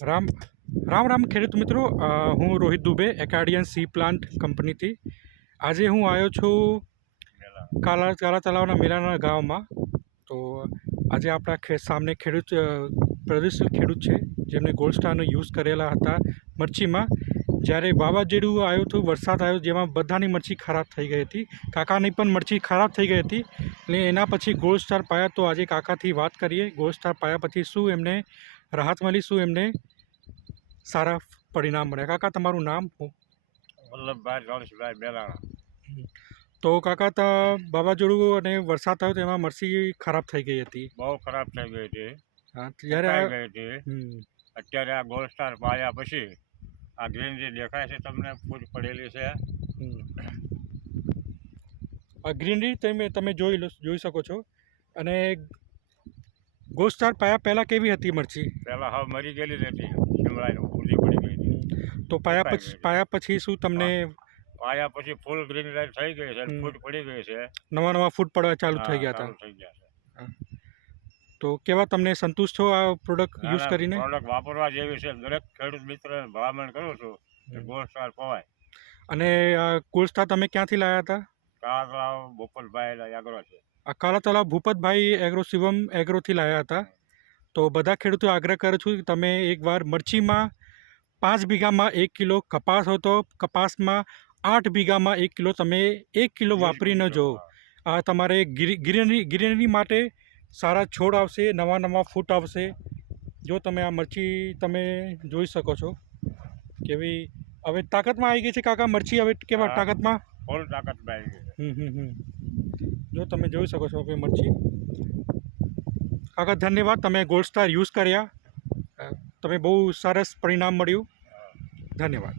રામ રામ રામ ખેડૂત મિત્રો, હું રોહિત દુબે એકાડિયન સી પ્લાન્ટ કંપનીથી. આજે હું આવ્યો છું કાલા તળાવના મેલાના ગામમાં. તો આજે આપણા સામે પ્રદર્શિત ખેડૂત છે જેમને ગોલ્ડ સ્ટારનો યુઝ કરેલા હતા મરચીમાં. જ્યારે વાવાઝોડું આવ્યું હતું, વરસાદ આવ્યો, જેમાં બધાની મરચી ખરાબ થઈ ગઈ હતી. કાકાની પણ મરચી ખરાબ થઈ ગઈ હતી. એટલે એના પછી ગોલ્ડ સ્ટાર પાયા. તો આજે કાકાથી વાત કરીએ, ગોલ્ડ સ્ટાર પાયા પછી શું એમને રાહત મળી, શું એમને સારા પરિણામ મળ્યા. કાકા, તમારું નામ? વલ્લભભાઈ ગણેશભાઈ બેલાણા. તો કાકા, વાવાઝોડું અને વરસાદ આવ્યો તો એમાં મરચી ખરાબ થઈ ગઈ હતી. બહુ ખરાબ થઈ ગઈ હતી. હા, સુકાઈ ગઈ હતી. અત્યારે આ ગોલ્ડ સ્ટાર પાયા પછી આ ગ્રીનરી દેખાય છે તમને, ફૂટ પડેલી છે. આ ગ્રીનરી તમે જોઈ શકો છો. અને ગોલ્ડ સ્ટાર પાયા પહેલાં કેવી હતી મરચી? પહેલાં હવે મરી ગયેલી જ હતી, શિમલાની ઊંધી પડી ગઈ હતી. તો પાયા પછી શું તમને? પાયા પછી ફૂલ ગ્રીન લાઈટ થઈ ગઈ છે, ફૂટ પડી ગઈ છે. નવા ફૂટ પડવા ચાલુ થઈ ગયા હતા. તો કેવા તમને સંતુષ્ટ છો આ પ્રોડક્ટ યુઝ કરીને? પ્રોડક્ટ વાપરવા જેવી છે. દરેક ખેડૂત મિત્રને ભલામણ કરું છું કે ગોલ્ડ સ્ટાર પવાય. અને ગોલ્ડ સ્ટાર તમે ક્યાંથી લાવ્યા હતા? કાળા તળાવ ભૂપતભાઈ એગ્રો છે. આ કાળા તળાવ ભૂપતભાઈ એગ્રો, શિવમ એગ્રોથી લાવ્યા હતા. તો બધા ખેડૂતો આગ્રહ કરું છું કે તમે એકવાર મરચીમાં 5 વીઘામાં 1 કિલો, કપાસ હોય તો કપાસમાં 8 વીઘામાં 1 કિલો, તમે 1 કિલો વાપરીને જો. આ તમારે ગ્રીનરી માટે સારા છોડ આવશે, નવા ફૂટ આવશે. જો તમે આ મરચી તમે જોઈ શકો છો કેવી હવે તાકાતમાં આવી ગઈ છે. કાકા, મરચી હવે કેવા તાકાતમાં? ફૂલ તાકાતમાં આવી ગઈ છે. જો તમે જોઈ શકો છો કે મરચી. કાકા, ધન્યવાદ. તમે ગોલ્ડ સ્ટાર યુઝ કર્યા, તમે બહુ સરસ પરિણામ મળ્યું. ધન્યવાદ.